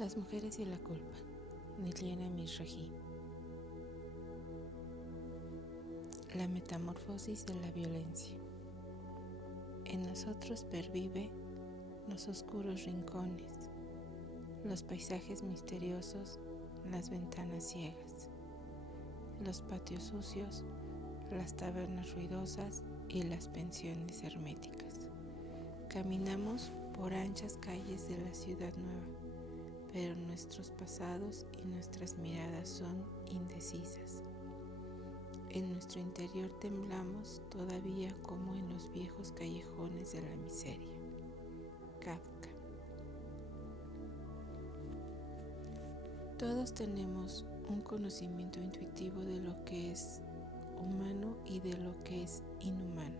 Las mujeres y la culpa, Niliana Mishraji. La metamorfosis de la violencia. En nosotros pervive los oscuros rincones, los paisajes misteriosos, las ventanas ciegas, los patios sucios, las tabernas ruidosas y las pensiones herméticas. Caminamos por anchas calles de la ciudad nueva, pero nuestros pasados y nuestras miradas son indecisas. En nuestro interior temblamos todavía como en los viejos callejones de la miseria. Kafka. Todos tenemos un conocimiento intuitivo de lo que es humano y de lo que es inhumano.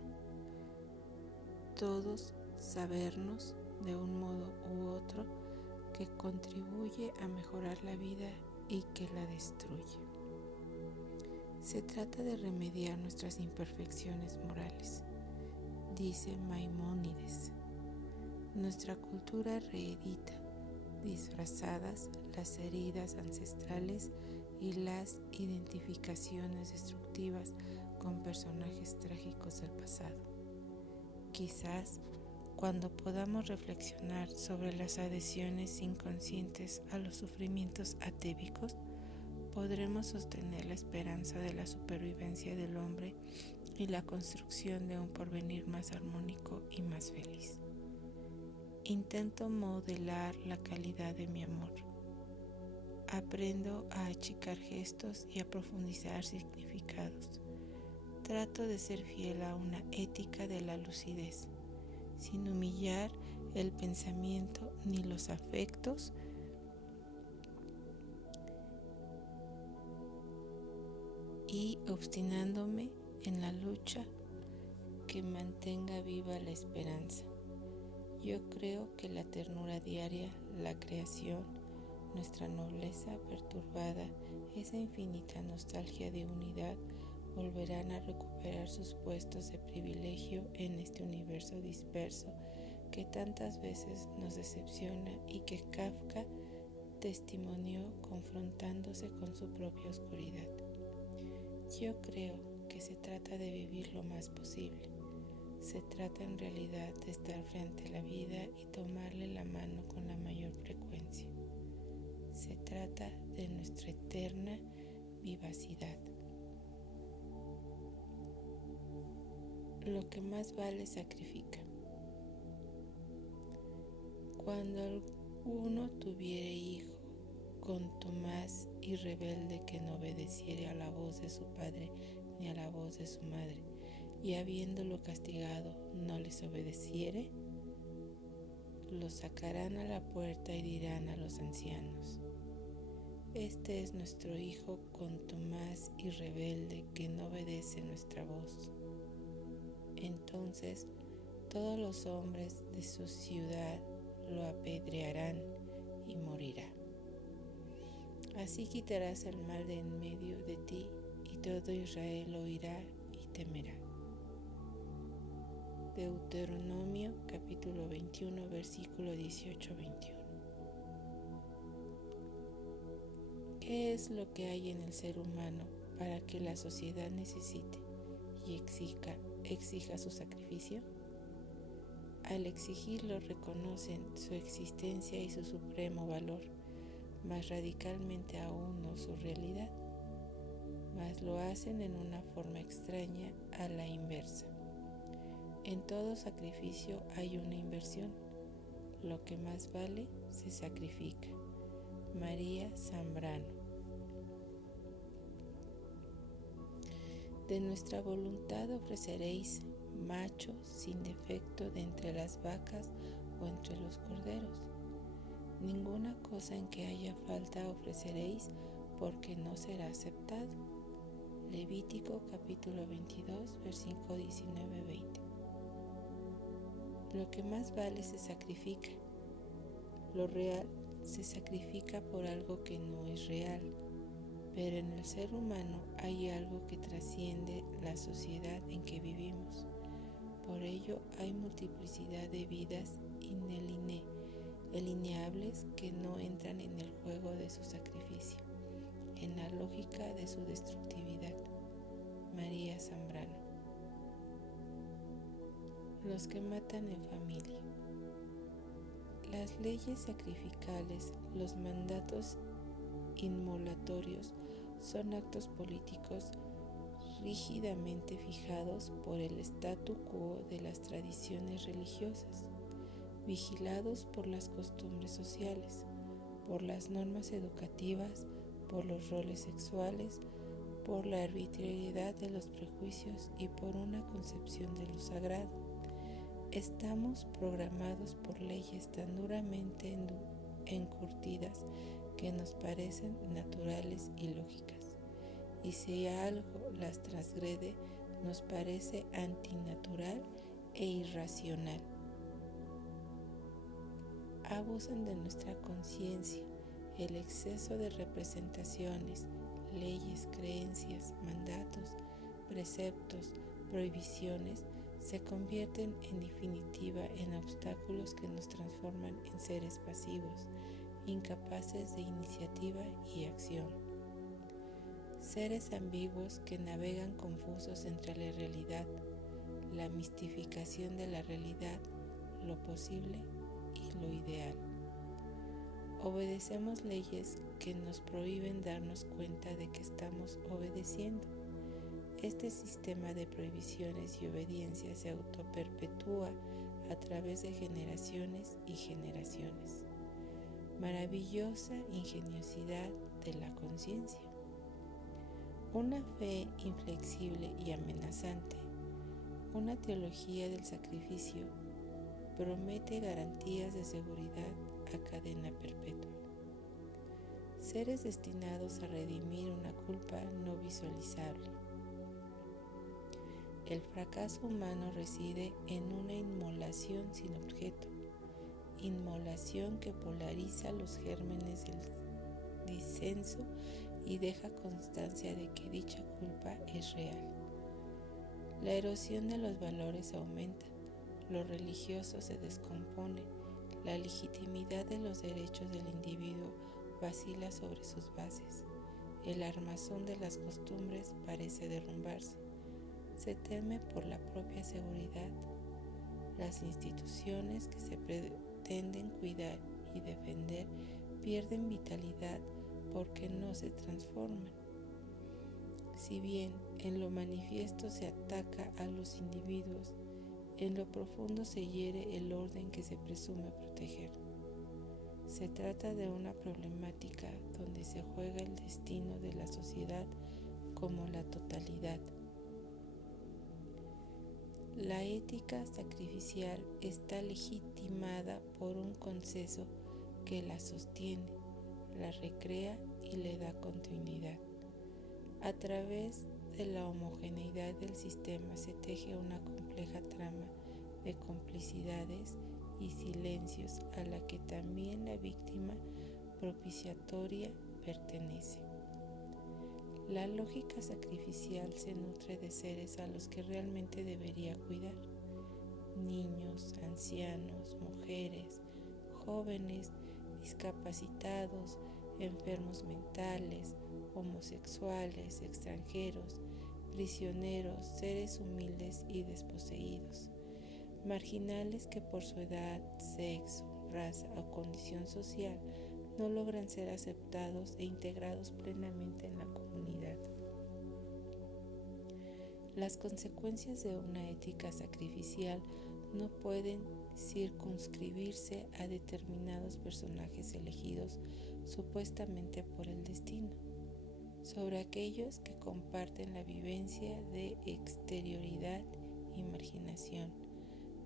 Todos sabernos de un modo u otro que contribuye a mejorar la vida y que la destruye. Se trata de remediar nuestras imperfecciones morales, dice Maimónides. Nuestra cultura reedita, disfrazadas, las heridas ancestrales y las identificaciones destructivas con personajes trágicos del pasado. Quizás cuando podamos reflexionar sobre las adhesiones inconscientes a los sufrimientos atívicos, podremos sostener la esperanza de la supervivencia del hombre y la construcción de un porvenir más armónico y más feliz. Intento modelar la calidad de mi amor. Aprendo a achicar gestos y a profundizar significados. Trato de ser fiel a una ética de la lucidez, sin humillar el pensamiento ni los afectos, y obstinándome en la lucha que mantenga viva la esperanza. Yo creo que la ternura diaria, la creación, nuestra nobleza perturbada, esa infinita nostalgia de unidad, volverán a recuperar sus puestos de privilegio en este universo disperso que tantas veces nos decepciona y que Kafka testimonió confrontándose con su propia oscuridad. Yo creo que se trata de vivir lo más posible. Se trata en realidad de estar frente a la vida y tomarle la mano con la mayor frecuencia. Se trata de nuestra eterna vivacidad. Lo que más vale sacrifica. Cuando alguno tuviere hijo contumaz y rebelde que no obedeciere a la voz de su padre ni a la voz de su madre, y habiéndolo castigado no les obedeciere, lo sacarán a la puerta y dirán a los ancianos: este es nuestro hijo contumaz y rebelde que no obedece nuestra voz. Entonces todos los hombres de su ciudad lo apedrearán y morirá. Así quitarás el mal de en medio de ti y todo Israel oirá y temerá. Deuteronomio capítulo 21 versículo 18-21. ¿Qué es lo que hay en el ser humano para que la sociedad necesite y exija su sacrificio? Al exigirlo reconocen su existencia y su supremo valor, más radicalmente aún no su realidad, mas lo hacen en una forma extraña a la inversa. En todo sacrificio hay una inversión. Lo que más vale se sacrifica. María Zambrano. De nuestra voluntad ofreceréis macho sin defecto de entre las vacas o entre los corderos. Ninguna cosa en que haya falta ofreceréis, porque no será aceptado. Levítico capítulo 22 versículo 19-20. Lo que más vale se sacrifica. Lo real se sacrifica por algo que no es real, pero en el ser humano hay algo que trasciende la sociedad en que vivimos. Por ello hay multiplicidad de vidas in el alineables que no entran en el juego de su sacrificio, en la lógica de su destructividad. María Zambrano. Los que matan en familia. Las leyes sacrificales, los mandatos inmolatorios son actos políticos rígidamente fijados por el statu quo de las tradiciones religiosas, vigilados por las costumbres sociales, por las normas educativas, por los roles sexuales, por la arbitrariedad de los prejuicios y por una concepción de lo sagrado. Estamos programados por leyes tan duramente encurtidas que nos parecen naturales y lógicas, y si algo las transgrede nos parece antinatural e irracional. Abusan de nuestra conciencia, el exceso de representaciones, leyes, creencias, mandatos, preceptos, prohibiciones se convierten en definitiva en obstáculos que nos transforman en seres pasivos, incapaces de iniciativa y acción. Seres ambiguos que navegan confusos entre la realidad, la mistificación de la realidad, lo posible y lo ideal. Obedecemos leyes que nos prohíben darnos cuenta de que estamos obedeciendo. Este sistema de prohibiciones y obediencia se autoperpetúa a través de generaciones y generaciones. Maravillosa ingeniosidad de la conciencia. Una fe inflexible y amenazante, una teología del sacrificio, promete garantías de seguridad a cadena perpetua. Seres destinados a redimir una culpa no visualizable. El fracaso humano reside en una inmolación sin objeto, inmolación que polariza los gérmenes del disenso y deja constancia de que dicha culpa es real. La erosión de los valores aumenta, lo religioso se descompone, la legitimidad de los derechos del individuo vacila sobre sus bases, el armazón de las costumbres parece derrumbarse, se teme por la propia seguridad, las instituciones que se pretenden cuidar y defender pierden vitalidad porque no se transforman. Si bien en lo manifiesto se ataca a los individuos, en lo profundo se hiere el orden que se presume proteger. Se trata de una problemática donde se juega el destino de la sociedad como la totalidad. La ética sacrificial está legitimada por un consenso que la sostiene, la recrea y le da continuidad. A través de la homogeneidad del sistema se teje una compleja trama de complicidades y silencios a la que también la víctima propiciatoria pertenece. La lógica sacrificial se nutre de seres a los que realmente debería cuidar: niños, ancianos, mujeres, jóvenes, discapacitados, enfermos mentales, homosexuales, extranjeros, prisioneros, seres humildes y desposeídos, marginales que por su edad, sexo, raza o condición social no logran ser aceptados e integrados plenamente en la comunidad. Las consecuencias de una ética sacrificial no pueden circunscribirse a determinados personajes elegidos supuestamente por el destino. Sobre aquellos que comparten la vivencia de exterioridad y marginación,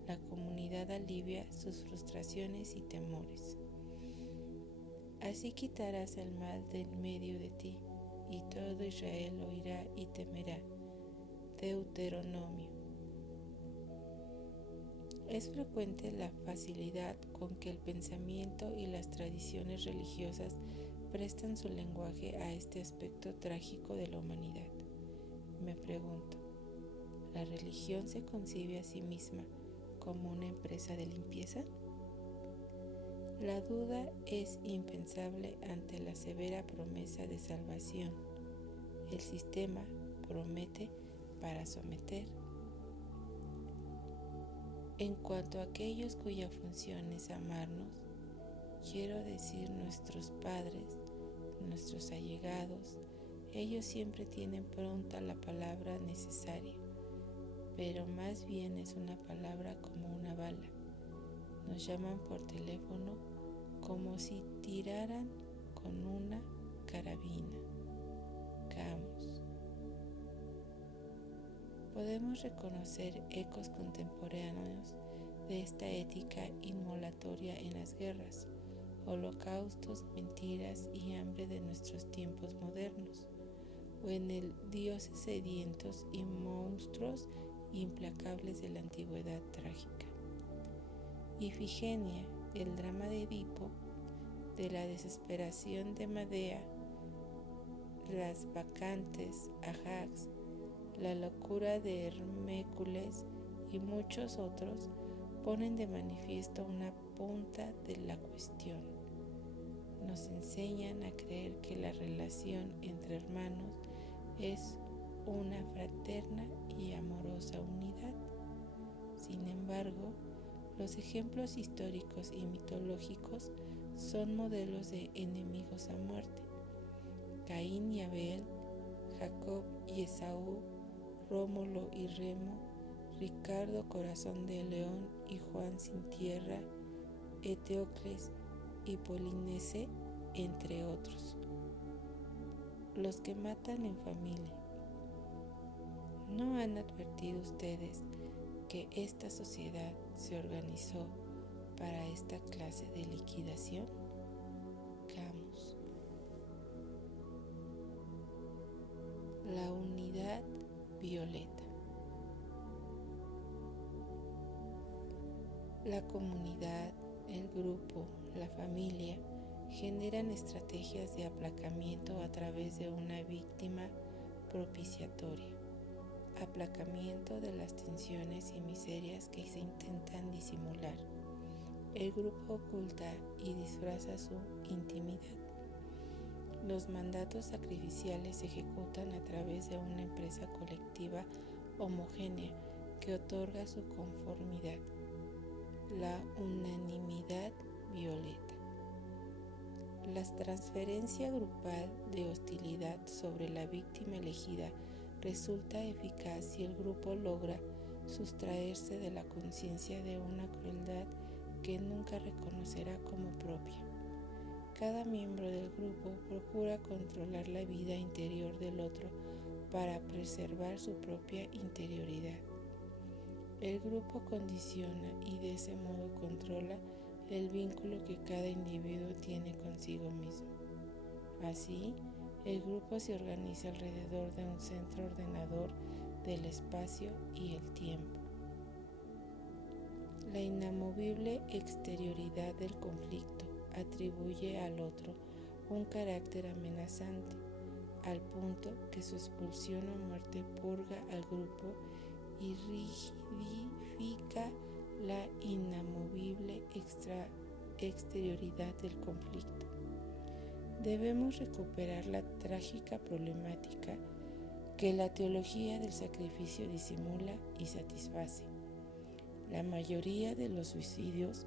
la comunidad alivia sus frustraciones y temores. Así quitarás el mal del medio de ti, y todo Israel oirá y temerá. Deuteronomio. Es frecuente la facilidad con que el pensamiento y las tradiciones religiosas prestan su lenguaje a este aspecto trágico de la humanidad. Me pregunto, ¿la religión se concibe a sí misma como una empresa de limpieza? La duda es impensable ante la severa promesa de salvación. El sistema promete para someter. En cuanto a aquellos cuya función es amarnos, quiero decir nuestros padres, nuestros allegados, ellos siempre tienen pronta la palabra necesaria, pero más bien es una palabra como una bala. Nos llaman por teléfono como si tiraran con una carabina. Camus. Podemos reconocer ecos contemporáneos de esta ética inmolatoria en las guerras, holocaustos, mentiras y hambre de nuestros tiempos modernos, o en el dioses sedientos y monstruos implacables de la antigüedad trágica. Ifigenia, el drama de Edipo, de la desesperación de Medea, las bacantes, Ajax, la locura de Hermécules y muchos otros ponen de manifiesto una punta de la cuestión. Nos enseñan a creer que la relación entre hermanos es una fraterna y amorosa unidad. Sin embargo, los ejemplos históricos y mitológicos son modelos de enemigos a muerte. Caín y Abel, Jacob y Esaú, Rómulo y Remo, Ricardo Corazón de León y Juan Sin Tierra, Eteocles y Polinice, entre otros. Los que matan en familia. ¿No han advertido ustedes que esta sociedad se organizó para esta clase de liquidación? Camus. La unidad violeta. La comunidad, el grupo, la familia generan estrategias de aplacamiento a través de una víctima propiciatoria, aplacamiento de las tensiones y miserias que se intentan disimular. El grupo oculta y disfraza su intimidad. Los mandatos sacrificiales se ejecutan a través de una empresa colectiva homogénea que otorga su conformidad. La unanimidad violeta. La transferencia grupal de hostilidad sobre la víctima elegida resulta eficaz si el grupo logra sustraerse de la conciencia de una crueldad que nunca reconocerá como propia. Cada miembro del grupo procura controlar la vida interior del otro para preservar su propia interioridad. El grupo condiciona y de ese modo controla el vínculo que cada individuo tiene consigo mismo. Así, el grupo se organiza alrededor de un centro ordenador del espacio y el tiempo. La inamovible exterioridad del conflicto atribuye al otro un carácter amenazante, al punto que su expulsión o muerte purga al grupo y rigidifica la inamovible exterioridad del conflicto. Debemos recuperar la trágica problemática que la teología del sacrificio disimula y satisface. La mayoría de los suicidios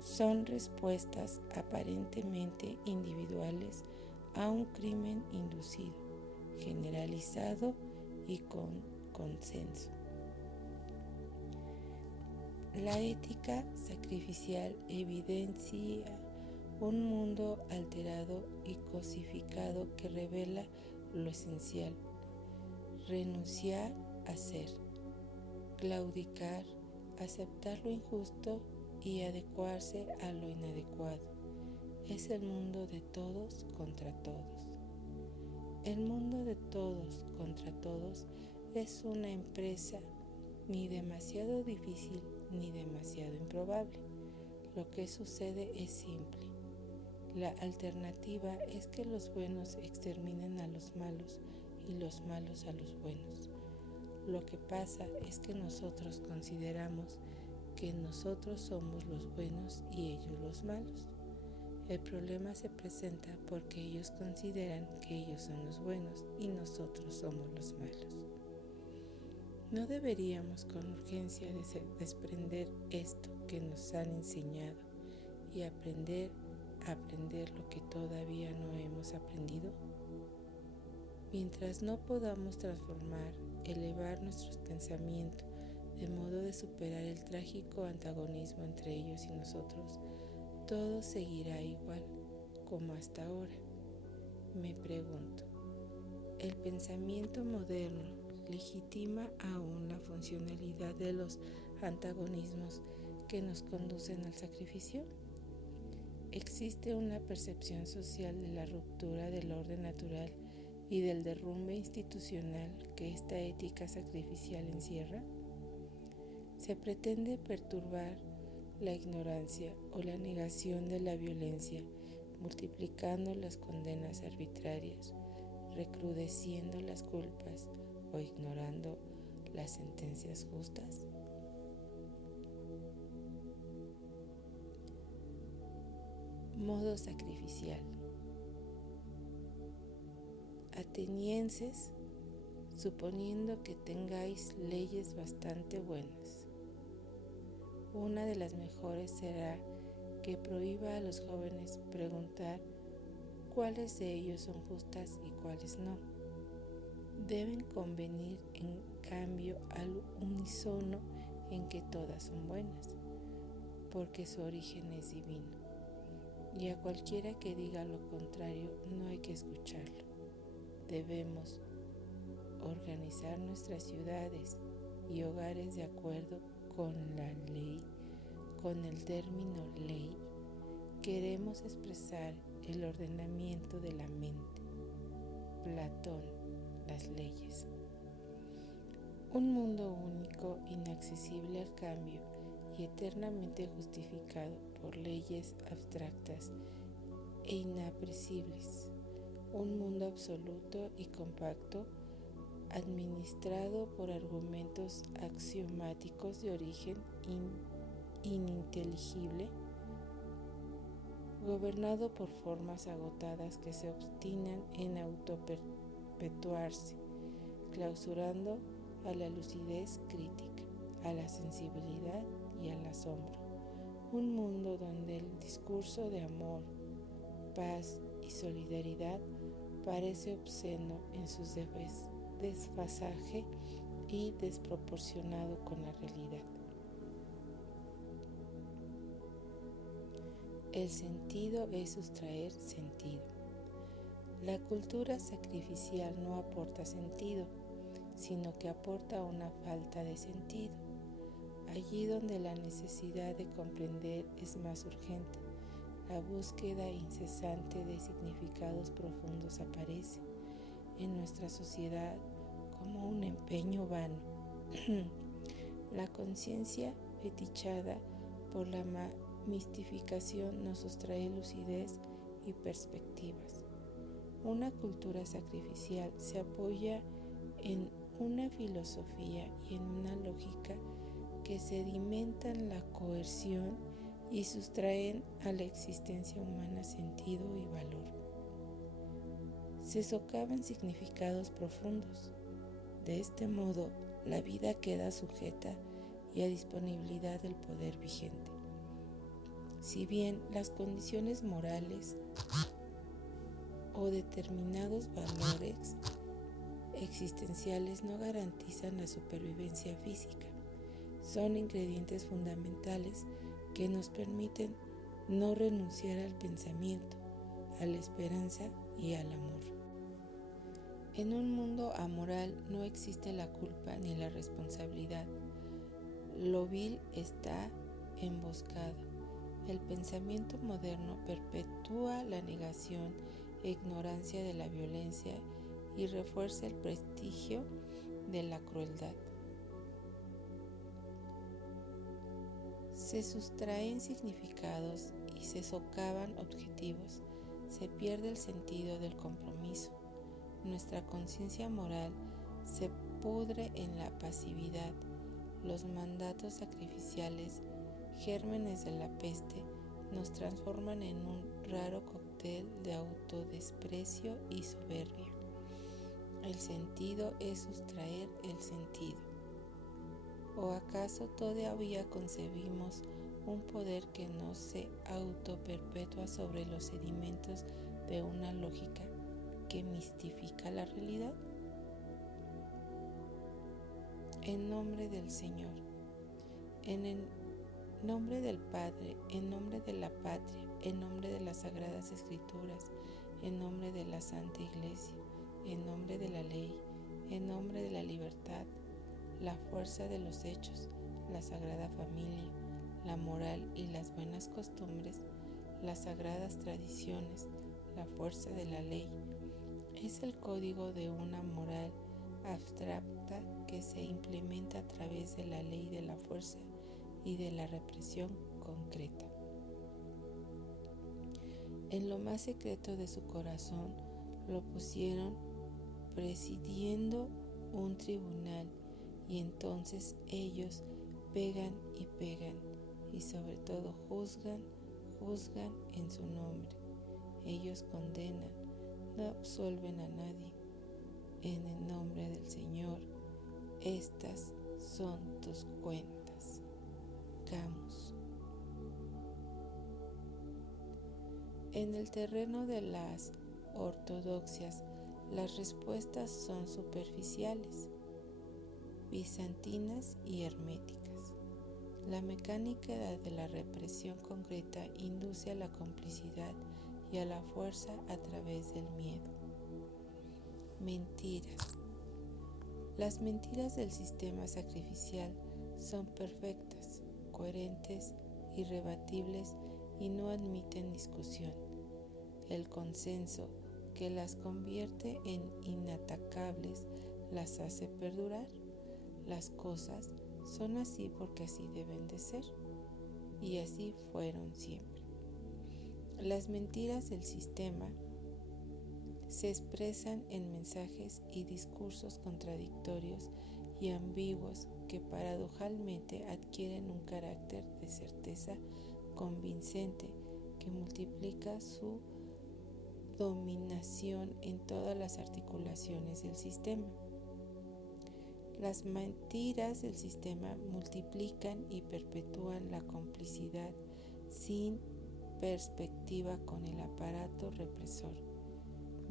son respuestas aparentemente individuales a un crimen inducido, generalizado y con consenso. La ética sacrificial evidencia un mundo alterado y cosificado que revela lo esencial: renunciar a ser, claudicar, aceptar lo injusto y adecuarse a lo inadecuado. Es el mundo de todos contra todos. El mundo de todos contra todos es una empresa ni demasiado difícil ni demasiado improbable. Lo que sucede es simple. La alternativa es que los buenos exterminen a los malos y los malos a los buenos. Lo que pasa es que nosotros consideramos que nosotros somos los buenos y ellos los malos. El problema se presenta porque ellos consideran que ellos son los buenos y nosotros somos los malos. No deberíamos con urgencia desprender esto que nos han enseñado y aprender lo que todavía no hemos aprendido. Mientras no podamos elevar nuestros pensamientos de modo de superar el trágico antagonismo entre ellos y nosotros, todo seguirá igual como hasta ahora. Me pregunto, ¿el pensamiento moderno legitima aún la funcionalidad de los antagonismos que nos conducen al sacrificio? ¿Existe una percepción social de la ruptura del orden natural y del derrumbe institucional que esta ética sacrificial encierra? ¿Se pretende perturbar la ignorancia o la negación de la violencia, multiplicando las condenas arbitrarias, recrudeciendo las culpas o ignorando las sentencias justas? Modo sacrificial. Atenienses, suponiendo que tengáis leyes bastante buenas, una de las mejores será que prohíba a los jóvenes preguntar cuáles de ellos son justas y cuáles no. Deben convenir, en cambio, al unísono en que todas son buenas, porque su origen es divino, y a cualquiera que diga lo contrario no hay que escucharlo. Debemos organizar nuestras ciudades y hogares de acuerdo con la ley, con el término ley. Queremos expresar el ordenamiento de la mente. Platón, las leyes. Un mundo único, inaccesible al cambio y eternamente justificado por leyes abstractas e inapreciables. Un mundo absoluto y compacto, administrado por argumentos axiomáticos de origen ininteligible, gobernado por formas agotadas que se obstinan en autoperpetuarse, clausurando a la lucidez crítica, a la sensibilidad y al asombro. Un mundo donde el discurso de amor, paz y solidaridad parece obsceno en su desfasaje y desproporcionado con la realidad. El sentido es sustraer sentido. La cultura sacrificial no aporta sentido, sino que aporta una falta de sentido. Allí donde la necesidad de comprender es más urgente, la búsqueda incesante de significados profundos aparece en nuestra sociedad como un empeño vano. La conciencia fetichada por la mistificación nos sustrae lucidez y perspectivas. Una cultura sacrificial se apoya en una filosofía y en una lógica que sedimentan la coerción y sustraen a la existencia humana sentido y valor. Se socavan significados profundos. De este modo, la vida queda sujeta y a disponibilidad del poder vigente. Si bien las condiciones morales o determinados valores existenciales no garantizan la supervivencia física, son ingredientes fundamentales que nos permiten no renunciar al pensamiento, a la esperanza y al amor. En un mundo amoral no existe la culpa ni la responsabilidad. Lo vil está emboscado. El pensamiento moderno perpetúa la negación e ignorancia de la violencia y refuerza el prestigio de la crueldad. Se sustraen significados y se socavan objetivos. Se pierde el sentido del compromiso. Nuestra conciencia moral se pudre en la pasividad. los mandatos sacrificiales, gérmenes de la peste, nos transforman en un raro cóctel de autodesprecio y soberbia. El sentido es sustraer el sentido. ¿O acaso todavía concebimos un poder que no se autoperpetúa sobre los sedimentos de una lógica que mistifica la realidad? En nombre del Señor, en el nombre del Padre, en nombre de la patria, en nombre de las Sagradas Escrituras, en nombre de la Santa Iglesia, en nombre de la ley, en nombre de la libertad, la fuerza de los hechos, la Sagrada Familia, la moral y las buenas costumbres, las sagradas tradiciones, la fuerza de la ley. Es el código de una moral abstracta que se implementa a través de la ley de la fuerza y de la represión concreta. En lo más secreto de su corazón lo pusieron presidiendo un tribunal, y entonces ellos pegan y sobre todo juzgan en su nombre. Ellos condenan, no absolven a nadie. En el nombre del Señor, estas son tus cuentas. Camus. En el terreno de las ortodoxias, las respuestas son superficiales, bizantinas y herméticas. La mecánica de la represión concreta induce a la complicidad y a la fuerza a través del miedo. Mentiras. Las mentiras del sistema sacrificial son perfectas, coherentes, irrebatibles y no admiten discusión. El consenso que las convierte en inatacables las hace perdurar. Las cosas son así porque así deben de ser, y así fueron siempre. Las mentiras del sistema se expresan en mensajes y discursos contradictorios y ambiguos que paradojalmente adquieren un carácter de certeza convincente que multiplica su dominación en todas las articulaciones del sistema. Las mentiras del sistema multiplican y perpetúan la complicidad sin perspectiva con el aparato represor.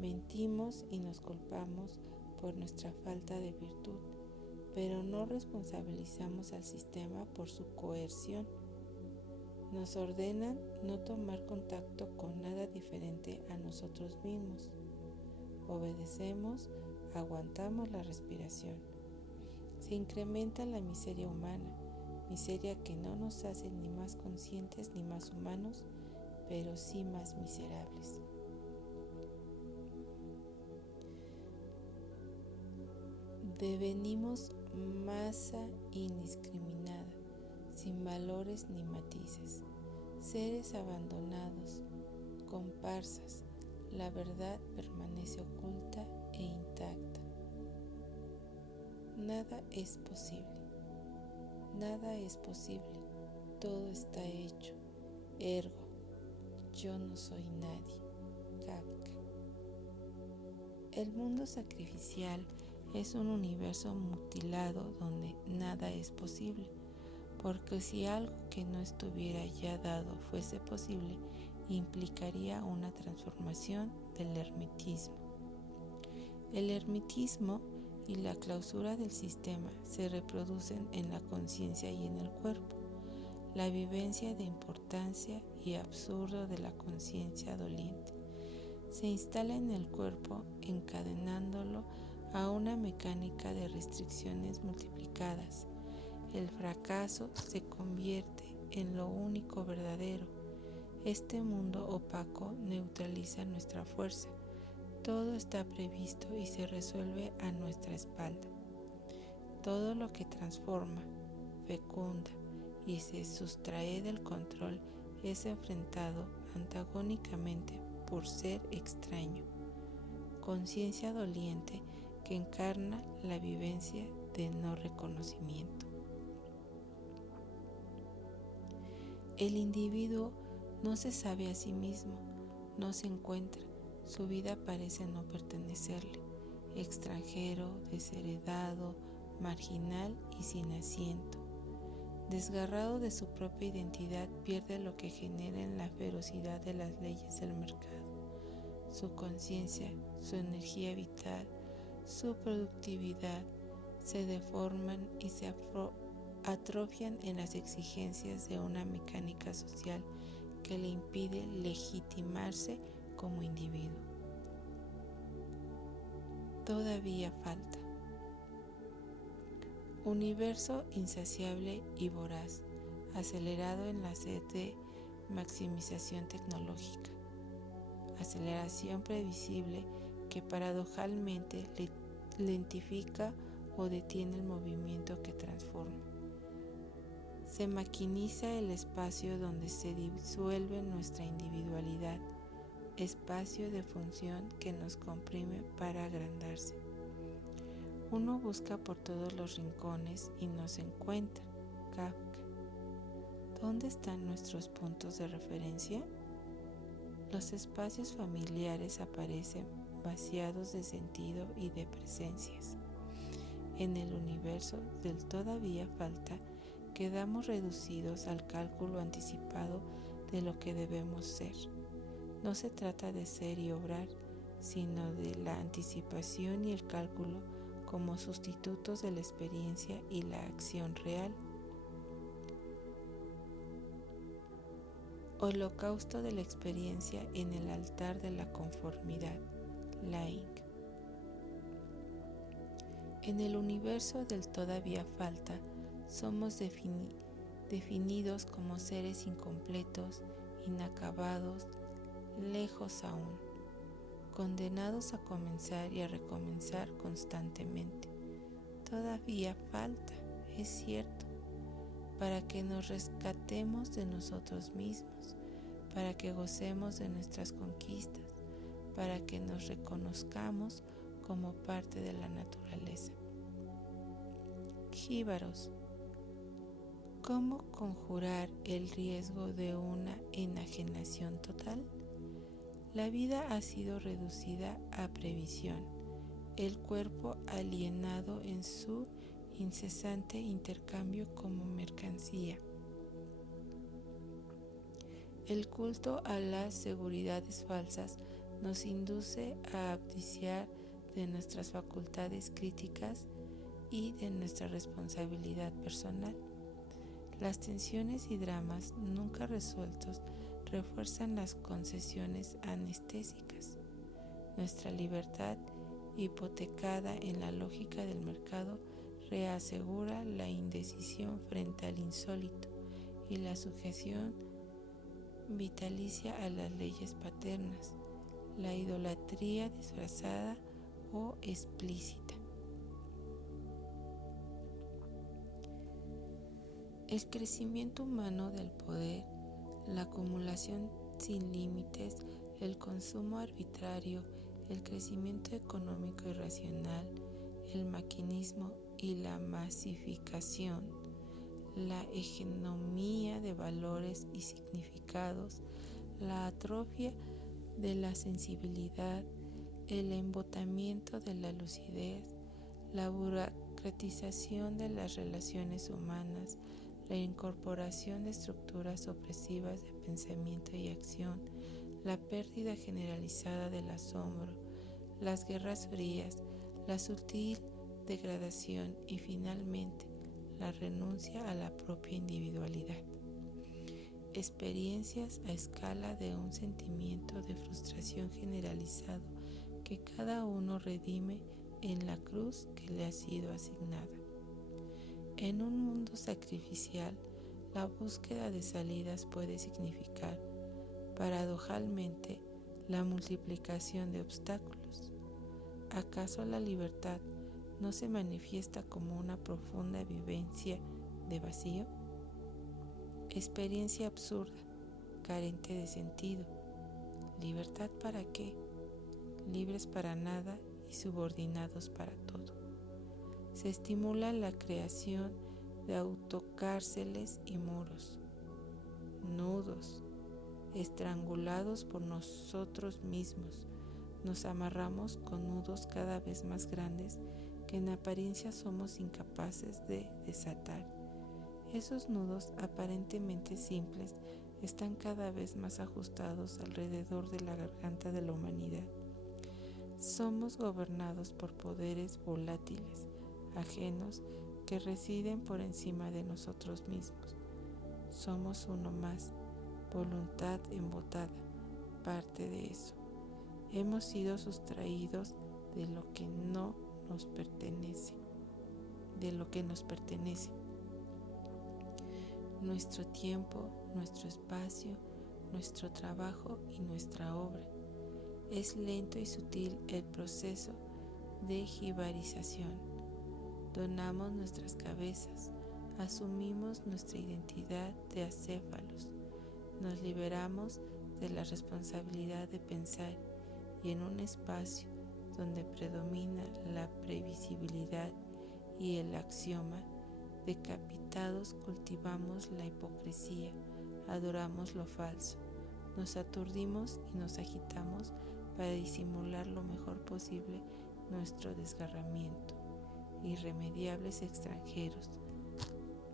Mentimos y nos culpamos por nuestra falta de virtud, pero no responsabilizamos al sistema por su coerción. Nos ordenan no tomar contacto con nada diferente a nosotros mismos. Obedecemos, aguantamos la respiración. Se incrementa la miseria humana, miseria que no nos hace ni más conscientes ni más humanos, pero sí más miserables. Devenimos masa indiscriminada, sin valores ni matices, seres abandonados, comparsas. La verdad permanece oculta e intacta. Nada es posible, todo está hecho, ergo, yo no soy nadie. Kafka. El mundo sacrificial es un universo mutilado donde nada es posible, porque si algo que no estuviera ya dado fuese posible, implicaría una transformación del hermetismo. El hermetismo y la clausura del sistema se reproducen en la conciencia y en el cuerpo. La vivencia de importancia y absurdo de la conciencia doliente se instala en el cuerpo, encadenándolo a una mecánica de restricciones multiplicadas. El fracaso se convierte en lo único verdadero. Este mundo opaco neutraliza nuestra fuerza. Todo está previsto y se resuelve a nuestra espalda. Todo lo que transforma, fecunda y se sustrae del control es enfrentado antagónicamente por ser extraño. Conciencia doliente que encarna la vivencia de no reconocimiento. El individuo no se sabe a sí mismo, no se encuentra, su vida parece no pertenecerle, extranjero, desheredado, marginal y sin asiento. Desgarrado de su propia identidad, pierde lo que genera en la ferocidad de las leyes del mercado. Su conciencia, su energía vital, su productividad se deforman y se atrofian en las exigencias de una mecánica social que le impide legitimarse como individuo. Todavía falta. Universo insaciable y voraz, acelerado en la sed de maximización tecnológica. Aceleración previsible que paradojalmente lentifica o detiene el movimiento que transforma. Se maquiniza el espacio donde se disuelve nuestra individualidad, espacio de función que nos comprime para agrandarse. Uno busca por todos los rincones y no se encuentra. Kafka. ¿Dónde están nuestros puntos de referencia? Los espacios familiares aparecen vaciados de sentido y de presencias. En el universo del todavía falta, quedamos reducidos al cálculo anticipado de lo que debemos ser. No se trata de ser y obrar, sino de la anticipación y el cálculo como sustitutos de la experiencia y la acción real. Holocausto de la experiencia en el altar de la conformidad, Laing. En el universo del todavía falta, somos definidos como seres incompletos, inacabados, lejos aún, condenados a comenzar y a recomenzar constantemente. Todavía falta, es cierto, para que nos rescatemos de nosotros mismos, para que gocemos de nuestras conquistas, para que nos reconozcamos como parte de la naturaleza. Jíbaros. ¿Cómo conjurar el riesgo de una enajenación total? La vida ha sido reducida a previsión, el cuerpo alienado en su incesante intercambio como mercancía. El culto a las seguridades falsas nos induce a abdiciar de nuestras facultades críticas y de nuestra responsabilidad personal. Las tensiones y dramas nunca resueltos refuerzan las concesiones anestésicas. Nuestra libertad, hipotecada en la lógica del mercado, reasegura la indecisión frente al insólito y la sujeción vitalicia a las leyes paternas, la idolatría disfrazada o explícita. El crecimiento humano del poder, la acumulación sin límites, el consumo arbitrario, el crecimiento económico irracional, el maquinismo y la masificación, la hegemonía de valores y significados, la atrofia de la sensibilidad, el embotamiento de la lucidez, la burocratización de las relaciones humanas, la incorporación de estructuras opresivas de pensamiento y acción, la pérdida generalizada del asombro, las guerras frías, la sutil degradación y finalmente la renuncia a la propia individualidad. Experiencias a escala de un sentimiento de frustración generalizado que cada uno redime en la cruz que le ha sido asignada. En un mundo sacrificial, la búsqueda de salidas puede significar, paradojalmente, la multiplicación de obstáculos. ¿Acaso la libertad no se manifiesta como una profunda vivencia de vacío? Experiencia absurda, carente de sentido. ¿Libertad para qué? Libres para nada y subordinados para todo. Se estimula la creación de autocárceles y muros. Dios, estrangulados por nosotros mismos. Nos amarramos con nudos cada vez más grandes que en apariencia somos incapaces de desatar. Esos nudos aparentemente simples están cada vez más ajustados alrededor de la garganta de la humanidad. Somos gobernados por poderes volátiles, ajenos, que residen por encima de nosotros mismos. Somos uno más, voluntad embotada, parte de eso. Hemos sido sustraídos de lo que no nos pertenece, Nuestro tiempo, nuestro espacio, nuestro trabajo y nuestra obra. Es lento y sutil el proceso de jibarización. Donamos nuestras cabezas, asumimos nuestra identidad de acéfalos, nos liberamos de la responsabilidad de pensar y en un espacio donde predomina la previsibilidad y el axioma, decapitados cultivamos la hipocresía, adoramos lo falso, nos aturdimos y nos agitamos para disimular lo mejor posible nuestro desgarramiento. Irremediables extranjeros,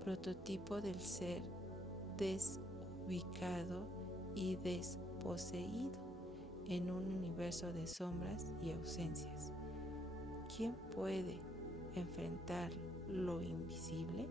prototipo del ser desubicado y desposeído en un universo de sombras y ausencias. ¿Quién puede enfrentar lo invisible?